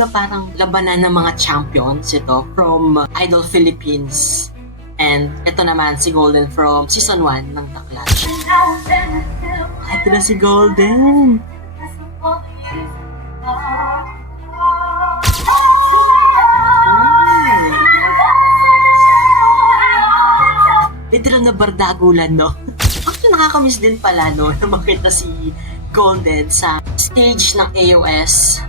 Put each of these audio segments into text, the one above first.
kumbaga parang labanan ng mga champions ito from Idol Philippines. And ito naman si Golden from Season 1 ng The Clash. Ito na si Golden! Literal na bardagulan, no? Actually, nakakamiss din pala, no? Na makita si Golden sa stage ng AOS.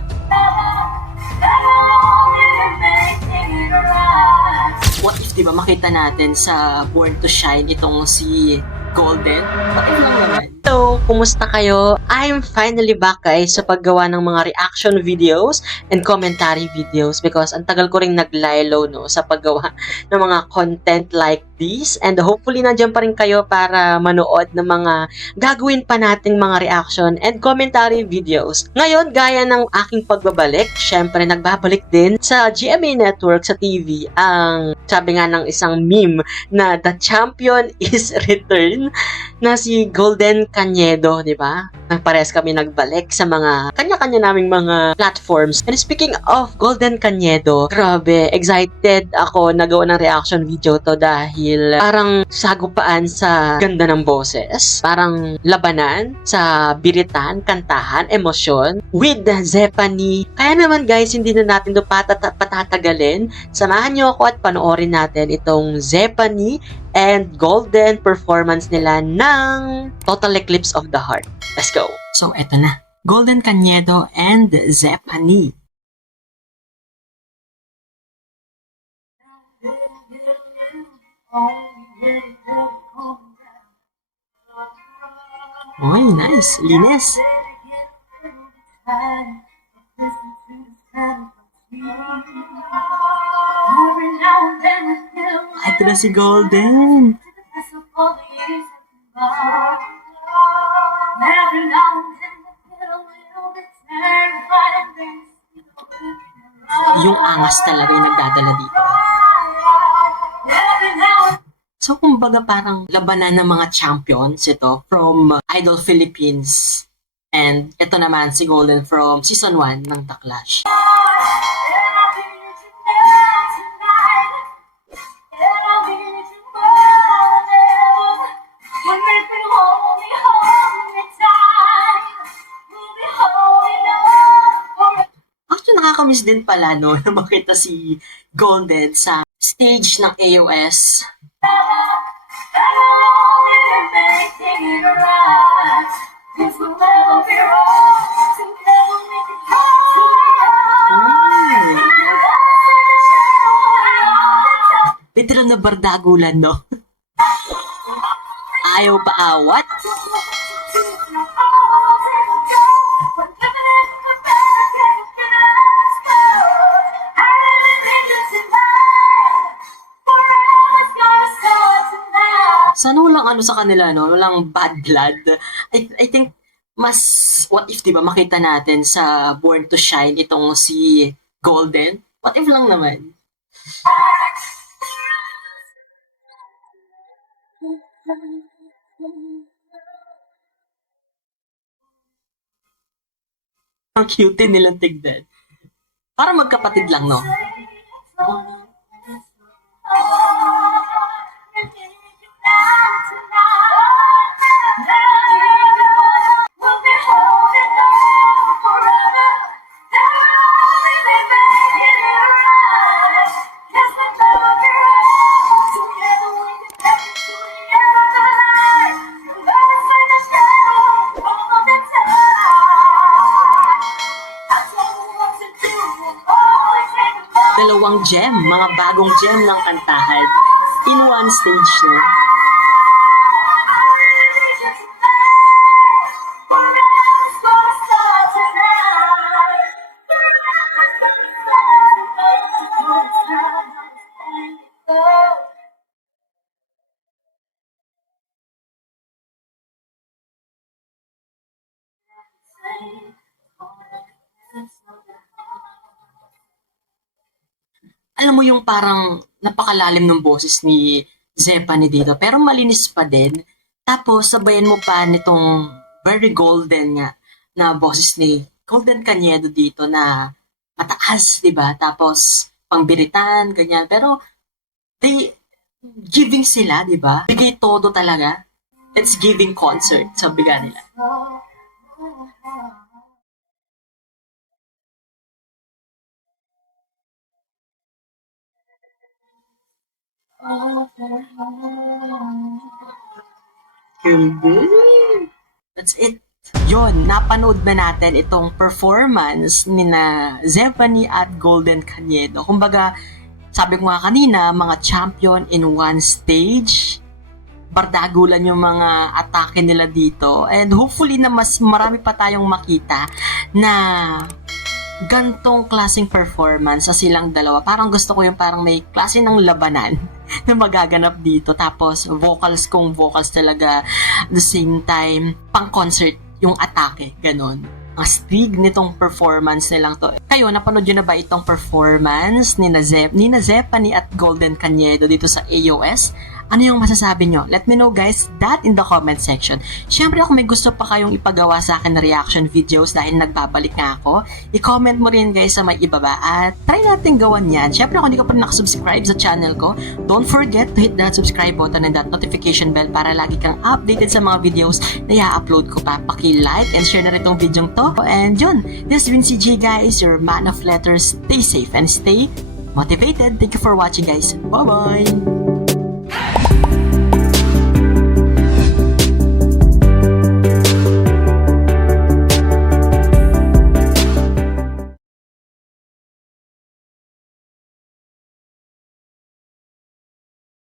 What if, di ba, makita natin sa Born to Shine itong si Golden? Bakit lang naman? So, kumusta kayo? I'm finally back guys sa paggawa ng mga reaction videos and commentary videos because ang tagal ko ring naglilo no sa paggawa ng mga content like this, and hopefully nandiyan pa rin kayo para manood ng mga gagawin pa nating mga reaction and commentary videos. Ngayon, gaya ng aking pagbabalik, syempre nagbabalik din sa GMA Network sa TV ang sabi nga ng isang meme na The Champion is Return na si Golden Cañedo, di ba? Parehas kami nagbalik sa mga kanya-kanya naming mga platforms. And speaking of Golden Cañedo, grabe, excited ako na gawa ng reaction video to dahil parang sagupaan sa ganda ng boses, parang labanan sa biritan, kantahan, emosyon with Zephanie. Kaya naman guys, hindi na natin ito patatagalin. Samahan niyo ako at panoorin natin itong Zephanie and Golden performance nila ng Total Eclipse of the Heart. Let's go! So, eto na. Golden Cañedo and Zephanie. Oy, nice. Linis. Ito na si Golden. Yung angas talaga yung nagdadala dito. So, kumbaga parang labanan ng mga champions ito from Idol Philippines. And ito naman si Golden from Season 1 ng The Clash. Actually, nakakamiss din pala, no? Na makita si Golden sa stage ng AOS. Literal na bardagulan, no? Ayaw pa awat. Sana walang ano sa kanila, no? Walang bad blood. I think mas, what if, diba, makita natin sa Born to Shine itong si Golden? What if lang naman? Ang cute nilang tignan. Para magkapatid lang, no? Dalawang gem, mga bagong gem ng kantahan in one stage, no? Alam mo yung parang napakalalim ng boses ni Zephanie dito, pero malinis pa din. Tapos sabayan mo pa nitong very golden nga na boses ni Golden Cañedo dito na mataas, di ba? Tapos, pangbiritan, ganyan. Pero, they, giving sila, di ba? Bigay todo talaga. It's giving concert, sabi nga nila. Hindi. That's it. Yon, napanood na natin itong performance ni na Zephany at Golden Cañedo. Kumbaga, sabi ko nga kanina, mga champion in one stage. Bardagulan yung mga atake nila dito. And hopefully na mas marami pa tayong makita na gantong klaseng performance sa silang dalawa. Parang gusto ko yung parang may klase ng labanan na magaganap dito. Tapos vocals kung vocals talaga at the same time pang concert yung atake. Ganon. Ang astig nitong performance nilang to. Kayo, napanood nyo na ba itong performance ni Zephany at Golden Cañedo dito sa AOS? Ano yung masasabi nyo? Let me know guys that in the comment section. Siyempre kung may gusto pa kayong ipagawa sa akin na reaction videos dahil nagbabalik nga ako, i-comment mo rin guys sa may ibaba at try natin gawan yan. Siyempre kung hindi ka pa nakasubscribe sa channel ko, don't forget to hit that subscribe button and that notification bell para lagi kang updated sa mga videos na i-upload ko pa. Paki-like and share na rin itong video to. And yun, this has been CJ guys, your man of letters. Stay safe and stay motivated. Thank you for watching guys. Bye-bye!